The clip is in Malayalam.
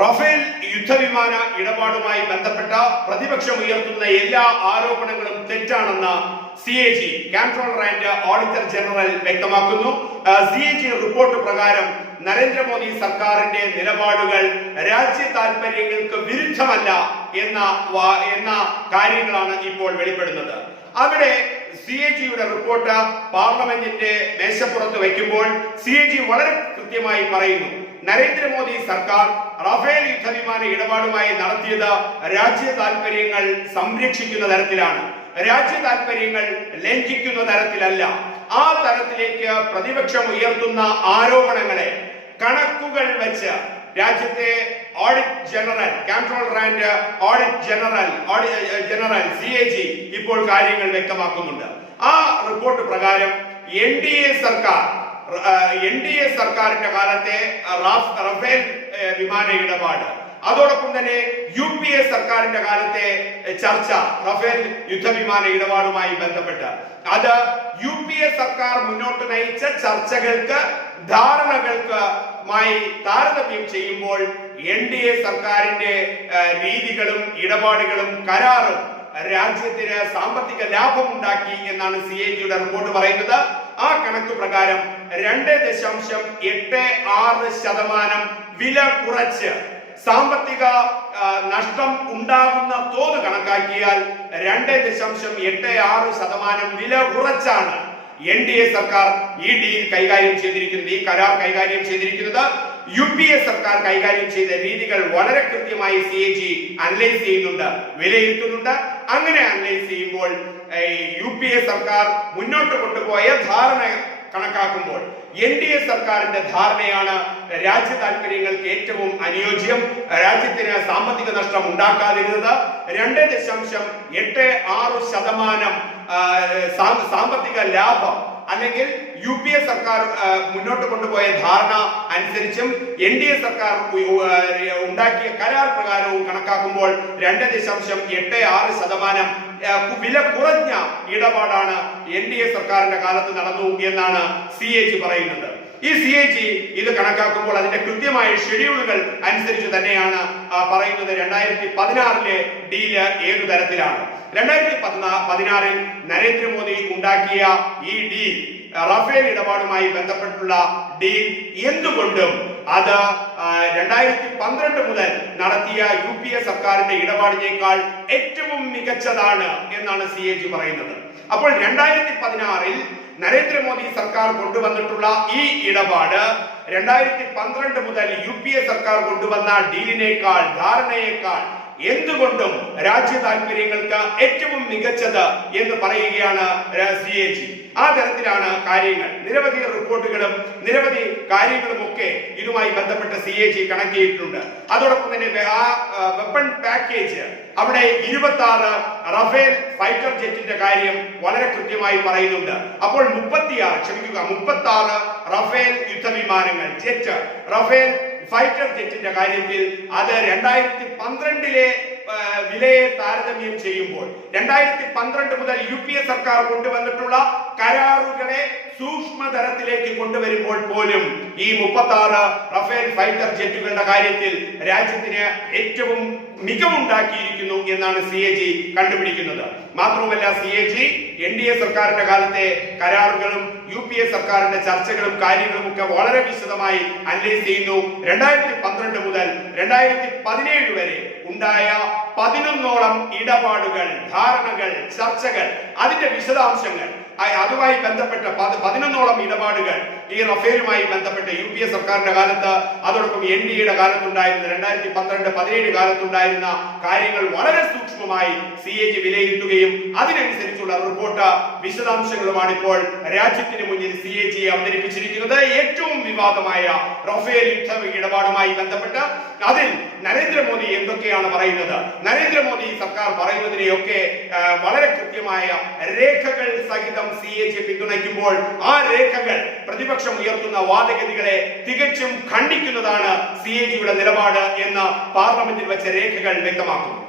റഫേൽ യുദ്ധവിമാന ഇടപാടുമായി ബന്ധപ്പെട്ട പ്രതിപക്ഷം ഉയർത്തുന്ന എല്ലാ ആരോപണങ്ങളും തെറ്റാണെന്ന് CAG controller and auditor general വ്യക്തമാക്കുന്നു. CAG റിപ്പോർട്ട് പ്രകാരം നരേന്ദ്രമോദി സർക്കാരിന്റെ നിലപാടുകൾ രാജ്യ താൽപര്യങ്ങൾക്ക് വിരുദ്ധമല്ല എന്ന കാര്യങ്ങളാണ് ഇപ്പോൾ വെളിപ്പെടുന്നത്. അവിടെ CAGയുടെ റിപ്പോർട്ട് പാർലമെന്റിന്റെ മേശപ്പുറത്ത് വയ്ക്കുമ്പോൾ CAG വളരെ കൃത്യമായി പറയുന്നു, നരേന്ദ്രമോദി സർക്കാർ റഫേൽ യുദ്ധവിമാന ഇടപാടുമായി നടത്തിയത് രാജ്യ താൽപര്യങ്ങൾ സംരക്ഷിക്കുന്ന തരത്തിലാണ്, രാജ്യ താൽപര്യങ്ങൾ ലംഘിക്കുന്ന തരത്തിലല്ല. ആ തരത്തിലേക്ക് പ്രതിപക്ഷം ഉയർത്തുന്ന ആരോപണങ്ങളെ കണക്കുകൾ വെച്ച് രാജ്യത്തെ audit general controller and audit general CAG ഇപ്പോൾ കാര്യങ്ങൾ വ്യക്തമാക്കുന്നുണ്ട്. ആ റിപ്പോർട്ട് പ്രകാരം NDA സർക്കാരിന്റെ കാലത്തെ റഫേൽ വിമാന ഇടപാട്, അതോടൊപ്പം തന്നെ UPA സർക്കാരിന്റെ കാലത്തെ ചർച്ച റഫേൽ യുദ്ധവിമാന ഇടപാടുമായി ബന്ധപ്പെട്ട് അത് UPA സർക്കാർ മുന്നോട്ട് നയിച്ച ചർച്ചകൾക്ക് ധാരണകൾക്കുമായി താരതമ്യം ചെയ്യുമ്പോൾ NDA സർക്കാരിന്റെ രീതികളും ഇടപാടുകളും കരാറും രാജ്യത്തിന് സാമ്പത്തിക ലാഭം ഉണ്ടാക്കി എന്നാണ് CAGയുടെ റിപ്പോർട്ട് പറയുന്നത്. ആ കണക്ക് പ്രകാരം 2.86% വില കുറച്ച് സാമ്പത്തിക നഷ്ടം ഉണ്ടാകുന്ന തോത് കണക്കാക്കിയാൽ 2.86% വില കുറച്ചാണ് NDA സർക്കാർ ഈ ഡീൽ കൈകാര്യം ചെയ്തിരിക്കുന്നത്, ഈ കരാർ കൈകാര്യം ചെയ്തിരിക്കുന്നത്. UPA സർക്കാർ കൈകാര്യം ചെയ്ത രീതികൾ വളരെ കൃത്യമായി CAG അനലൈസ് ചെയ്യുന്നുണ്ട്, വിലയിരുത്തുന്നുണ്ട്. അങ്ങനെ അനലൈസ് ചെയ്യുമ്പോൾ UPA സർക്കാർ മുന്നോട്ട് കൊണ്ടുപോയ ധാരണ കണക്കാക്കുമ്പോൾ NDA സർക്കാരിന്റെ ധാരണയാണ് രാജ്യ താൽപര്യങ്ങൾക്ക് ഏറ്റവും അനുയോജ്യം, രാജ്യത്തിന് സാമ്പത്തിക നഷ്ടം ഉണ്ടാക്കാതിരുന്നത്. 2.86% സാമ്പത്തിക ലാഭം അല്ലെങ്കിൽ UPA സർക്കാർ മുന്നോട്ട് കൊണ്ടുപോയ ധാരണ അനുസരിച്ചും NDA സർക്കാർ ഉണ്ടാക്കിയ കരാർ പ്രകാരവും കണക്കാക്കുമ്പോൾ 2.86% വില കുറഞ്ഞ ഇടപാടാണ് NDA സർക്കാരിന്റെ കാലത്ത് നടന്നു എന്നാണ് CAG പറയുന്നത്. ഈ CAG ഇത് കണക്കാക്കുമ്പോൾ അതിന്റെ കൃത്യമായ ഷെഡ്യൂളുകൾ അനുസരിച്ച് തന്നെയാണ് പറയുന്നത്. 2016 ഡീല് ഏതു തരത്തിലാണ്? 2016 നരേന്ദ്രമോദി ഉണ്ടാക്കിയ ഈ ഡീൽ, റഫേൽ ഇടപാടുമായി ബന്ധപ്പെട്ടുള്ള ഡീൽ എന്തുകൊണ്ടും അത് 2012 മുതൽ നടത്തിയ UPA സർക്കാരിന്റെ ഇടപാടിനേക്കാൾ ഏറ്റവും മികച്ചതാണ് എന്നാണ് CAG പറയുന്നത്. അപ്പോൾ 2016 നരേന്ദ്രമോദി സർക്കാർ കൊണ്ടുവന്നിട്ടുള്ള ഈ ഇടപാട് 2012 മുതൽ UPA സർക്കാർ കൊണ്ടുവന്ന ഡീലിനേക്കാൾ, ധാരണയേക്കാൾ എന്തുകൊണ്ടും രാജ്യ താൽപര്യങ്ങൾക്ക് ഏറ്റവും മികച്ചത് എന്ന് പറയുകയാണ് CAG. ആ തരത്തിലാണ് കാര്യങ്ങൾ. നിരവധി റിപ്പോർട്ടുകളും നിരവധി കാര്യങ്ങളും ഒക്കെ ഇതുമായി ബന്ധപ്പെട്ട് CAG കണക്കിയിട്ടുണ്ട്. അതോടൊപ്പം തന്നെ ആ വെപ്പൺ പാക്കേജ്, അവിടെ 26 റഫേൽ ഫൈറ്റർ ജെറ്റിന്റെ കാര്യം വളരെ കൃത്യമായി പറയുന്നുണ്ട്. അപ്പോൾ 36 റഫേൽ യുദ്ധവിമാനങ്ങൾ, ജെറ്റ്, റഫേൽ ഫൈറ്റർ ജെറ്റിന്റെ കാര്യത്തിൽ അത് 2012 വിലയെ താരതമ്യം ചെയ്യുമ്പോൾ 2012 മുതൽ UPA സർക്കാർ കൊണ്ടുവന്നിട്ടുള്ള കരാറുകളെ സൂക്ഷ്മതലത്തിലേക്ക് കൊണ്ടുവരുമ്പോൾ പോലും ഈ 36 റഫേൽ ഫൈറ്റർ ജെറ്റുകളുടെ കാര്യത്തിൽ രാജ്യത്തിന് ഏറ്റവും മികവുണ്ടാക്കിയിരിക്കുന്നു എന്നാണ് CAG കണ്ടുപിടിക്കുന്നത്. മാത്രവുമല്ല CAG NDA സർക്കാരിന്റെ കാലത്തെ കരാറുകളും UPA സർക്കാരിന്റെ ചർച്ചകളും കാര്യങ്ങളും ഒക്കെ വളരെ വിശദമായി അനലൈസ് ചെയ്യുന്നു. 2012 മുതൽ 2017 വരെ ഉണ്ടായ 11ഓളം ഇടപാടുകൾ, ധാരണകൾ, ചർച്ചകൾ, അതിന്റെ വിശദാംശങ്ങൾ, അതുമായി ബന്ധപ്പെട്ട 11ഓളം ഇടപാടുകൾ ഈ റഫേലുമായി ബന്ധപ്പെട്ട് UPA സർക്കാരിന്റെ കാലത്ത്, അതോടൊപ്പം NDAയുടെ കാലത്തുണ്ടായിരുന്ന 2012-17 കാലത്തുണ്ടായിരുന്ന കാര്യങ്ങൾ വളരെ സൂക്ഷ്മമായി CAG വിലയിരുത്തുകയും അതിനനുസരിച്ചുള്ള റിപ്പോർട്ട് വിശദാംശങ്ങളുമാണ് ഇപ്പോൾ രാജ്യത്തിന് മുന്നിൽ CAG അവതരിപ്പിച്ചിരിക്കുന്നത്. ഏറ്റവും വിവാദമായ റഫേൽ യുദ്ധ ഇടപാടുമായി ബന്ധപ്പെട്ട് അതിൽ നരേന്ദ്രമോദി എന്തൊക്കെയാണ് പറയുന്നത്, നരേന്ദ്രമോദി സർക്കാർ പറയുന്നതിനെയൊക്കെ വളരെ കൃത്യമായ രേഖകൾ സഹിതം CAG പിന്തുണയ്ക്കുമ്പോൾ ആ രേഖകൾ പ്രതിപക്ഷം ഉയർത്തുന്ന വാദഗതികളെ തികച്ചും ഖണ്ഡിക്കുന്നതാണ് CAGയുടെ നിലപാട് എന്ന് പാർലമെന്റിൽ വെച്ച രേഖകൾ വ്യക്തമാക്കുന്നു.